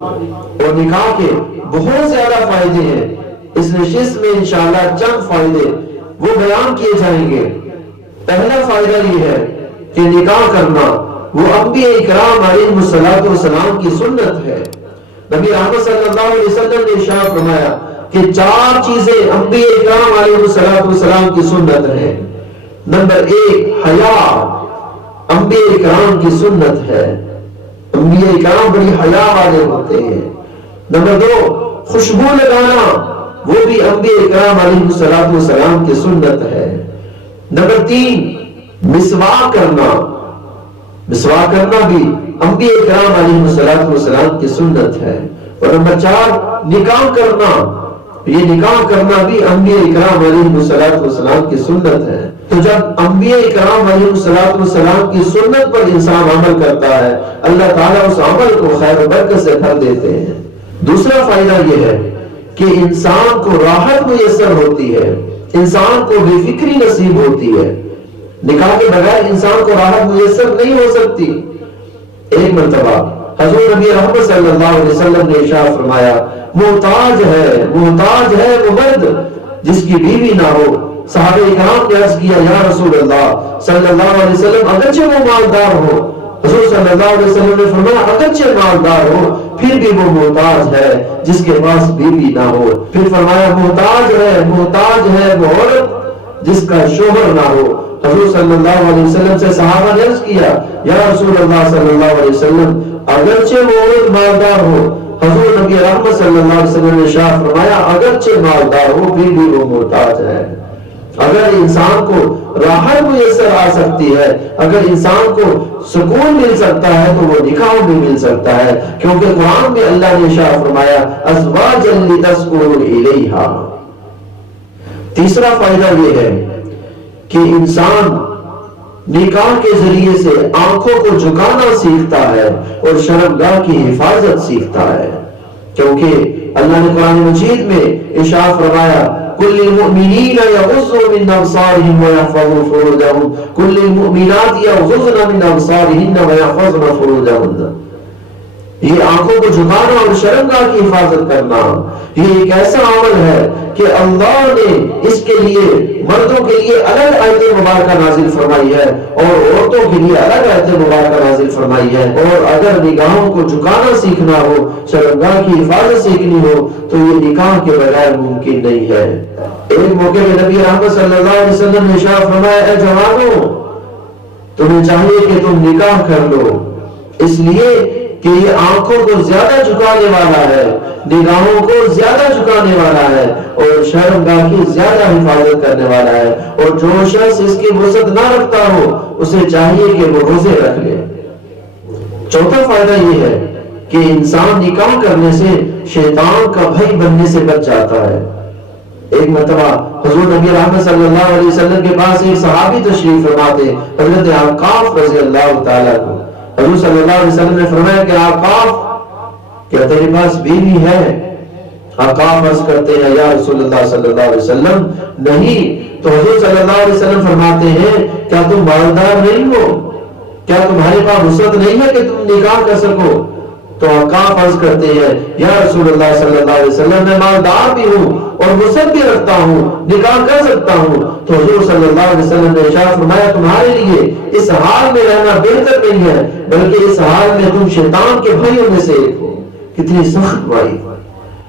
اور نکاح کے بہت زیادہ فائدے ہیں. اس نشست میں انشاءاللہ چند فائدے وہ بیان کیے جائیں گے. پہلا فائدہ یہ ہے کہ نکاح کرنا وہ انبیاء اکرام علیہ الصلوۃ والسلام کی سنت ہے. نبی رحمت صلی اللہ علیہ وسلم نے ارشاد فرمایا کہ 4 چیزیں انبیاء اکرام علیہ الصلوۃ والسلام کی سنت ہے. نمبر 1 حیا، انبیاء اکرام کی سنت ہے. انبیاء اکرام بڑی حیا والے ہوتے ہیں. نمبر 2 خوشبو لگانا، وہ بھی انبیاء اکرام علیہ الصلوۃ والسلام کی سنت ہے. نمبر 3 مسواک کرنا، مسواک کرنا بھی انبیاء اکرام علیہ الصلوۃ والسلام کی سنت ہے. اور نمبر 4 نکاح کرنا، یہ نکاح کرنا بھی انبیاء اکرام علیہ الصلوۃ والسلام کی سنت ہے. تو جب انبیاء اکرام علیہ الصلوۃ والسلام کی سنت پر انسان عمل کرتا ہے، اللہ تعالیٰ اس عمل کو خیر و برکت سے بھر دیتے ہیں. دوسرا فائدہ یہ ہے کہ انسان کو راحت میسر ہوتی ہے، انسان کو بے فکری نصیب ہوتی ہے. نکاح کے بغیر انسان کو راحت میسر نہیں ہو سکتی. ایک مرتبہ حضور نبی رحمت صلی اللہ علیہ وسلم نے ارشاد فرمایا محتاج ہے وہ مرد جس کی بیوی نہ ہو. صحابہ اکرام نے عرض کیا یا رسول اللہ صلی اللہ علیہ وسلم اگرچہ وہ مالدار ہو. حضور صلی اللہ علیہ وسلم نے فرمایا اگرچہ مالدار ہو پھر بھی وہ محتاج ہے جس کے پاس بیوی نہ ہو. پھر فرمایا محتاج ہے وہ عورت جس کا شوہر نہ ہو. حضور صلی اللہ علیہ وسلم سے صحابہ نے عرض کیا یا رسول اللہ صلی اللہ علیہ وسلم اگرچہ وہ عورت مالدار ہو. حضور نبی رحمت صلی اللہ علیہ وسلم نے ارشاد فرمایا اگرچہ مالدار ہو پھر بھی وہ محتاج ہے. اگر انسان کو راحت میسر آ سکتی ہے، اگر انسان کو سکون مل سکتا ہے تو وہ نکاح بھی مل سکتا ہے، کیونکہ قرآن میں اللہ نے ارشاد فرمایا ازواجا لتسکنوا الیہا. تیسرا فائدہ یہ ہے کہ انسان نکاح کے ذریعے سے آنکھوں کو جھکانا سیکھتا ہے اور شرمگاہ کی حفاظت سیکھتا ہے. کیونکہ اللہ نے قرآن مجید میں ارشاد فرمایا کل المؤمنین یغضوا من ابصارهم ويحفظوا فروجهم کل المؤمنات یغضضن من ابصارهن ويحفظن فروجهن. یہ آنکھوں کو جھکانا اور شرمگاہ کی حفاظت کرنا یہ ایک ایسا عمل ہے کہ اللہ نے اس کے لیے مردوں کے لیے الگ آیت مبارکہ نازل فرمائی ہے اور عورتوں کے لیے الگ آیت مبارکہ نازل فرمائی ہے. اور اگر نگاہوں کو جھکانا سیکھنا ہو، شرمگاہ کی حفاظت سیکھنی ہو تو یہ نکاح کے بغیر ممکن نہیں ہے. ایک موقع میں نبی رحمت صلی اللہ علیہ وسلم نے ارشاد فرمایا اے جوانوں تمہیں چاہیے کہ تم نکاح کر لو، اس لیے کہ یہ آنکھوں کو زیادہ جھکانے والا ہے، نگاہوں کو زیادہ جھکانے والا ہے اور شرمگاہ کی زیادہ حفاظت کرنے والا ہے. اور جو شخص اس کی وسعت نہ رکھتا ہو اسے چاہیے کہ وہ روزے رکھ لے. چوتھا فائدہ یہ ہے کہ انسان نکاح کرنے سے شیطان کا بھائی بننے سے بچ جاتا ہے. ایک مرتبہ حضور نبی رحمت صلی اللہ علیہ وسلم کے پاس ایک صحابی تشریف فرما تھے، حضرت عقاف رضی اللہ تعالیٰ کو. حضور صلی اللہ علیہ وسلم نے فرمایا کہ عقاف کیا تیرے پاس بیوی ہے؟ عقاف عرض کرتے ہیں یا رسول اللہ صلی اللہ علیہ وسلم نہیں. تو حضور صلی اللہ علیہ وسلم فرماتے ہیں کیا تم مالدار نہیں ہو؟ کیا تمہارے پاس وسعت نہیں ہے کہ تم نکاح کر سکو؟ تو عقاف عرض کرتے ہیں یا رسول اللہ صلی اللہ علیہ وسلم میں مالدار بھی ہوں اور وسعت بھی رکھتا ہوں، نکاح کر سکتا ہوں. تو حضور صلی اللہ علیہ وسلم نے ارشاد فرمایا تمہارے لیے اس حال میں رہنا بہتر نہیں ہے بلکہ اس حال میں تم شیطان کے بھائیوں میں سے ایک ہو. کتنی سخت بات.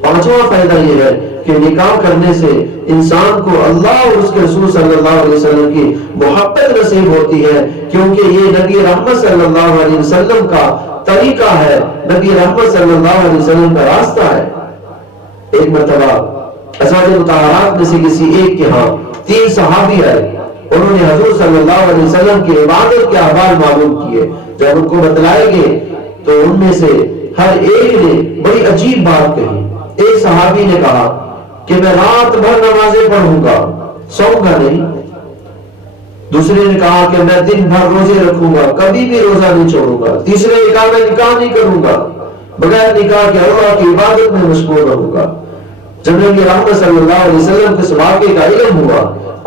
پانچواں فائدہ یہ ہے کہ نکاح کرنے سے انسان کو اللہ اور اس کے رسول صلی اللہ علیہ وسلم کی محبت نصیب ہوتی ہے، کیونکہ یہ نبی رحمت صلی اللہ علیہ وسلم کا طریقہ ہے، نبی رحمت صلی اللہ علیہ وسلم کا راستہ ہے. ایک مرتبہ ازواج مطہرات میں سے کسی ایک کے ہاں 3 صحابی آئے. انہوں نے حضور صلی اللہ علیہ وسلم کی عبادت کے احوال معلوم کیے. جب ان کو بتلائے گئے تو ان میں سے ہر ایک نے بڑی عجیب بات کہی. ایک صحابی نے کہا کہ میں رات بھر نمازیں پڑھوں گا، سوؤں گا نہیں. دوسرے نے کہا کہ میں دن بھر روزے رکھوں گا، کبھی بھی روزہ نہیں چھوڑوں گا. تیسرے نے کہا میں نکاح نہیں کروں گا، بغیر نکاح کے اللہ کی عبادت میں مشغول رہوں گا. جب نبی رحمت صلی اللہ علیہ وسلم کے اس واقعے کا علم ہوا،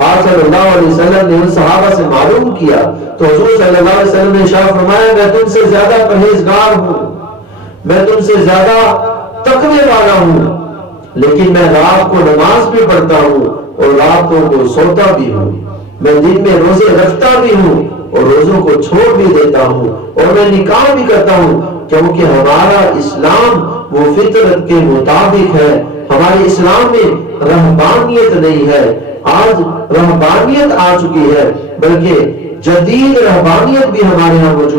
آپ صلی اللہ علیہ وسلم نے ان صحابہ سے معلوم کیا تو حضور صلی اللہ علیہ وسلم نے ارشاد فرمایا میں تم سے زیادہ پرہیزگار ہوں، میں تم سے زیادہ تقوی والا ہوں، لیکن میں رات کو نماز بھی پڑھتا ہوں اور راتوں کو سوتا بھی ہوں، میں دن میں روزے رکھتا بھی ہوں اور روزوں کو چھوڑ بھی دیتا ہوں، اور میں نکاح بھی کرتا ہوں، کیونکہ ہمارا اسلام وہ فطرت کے مطابق ہے۔ ہمارے اسلام میں رہبانیت نہیں ہے۔ آج رہبانیت آ چکی ہے، بلکہ جدید رہبانیت بھی ہمارے یہاں موجود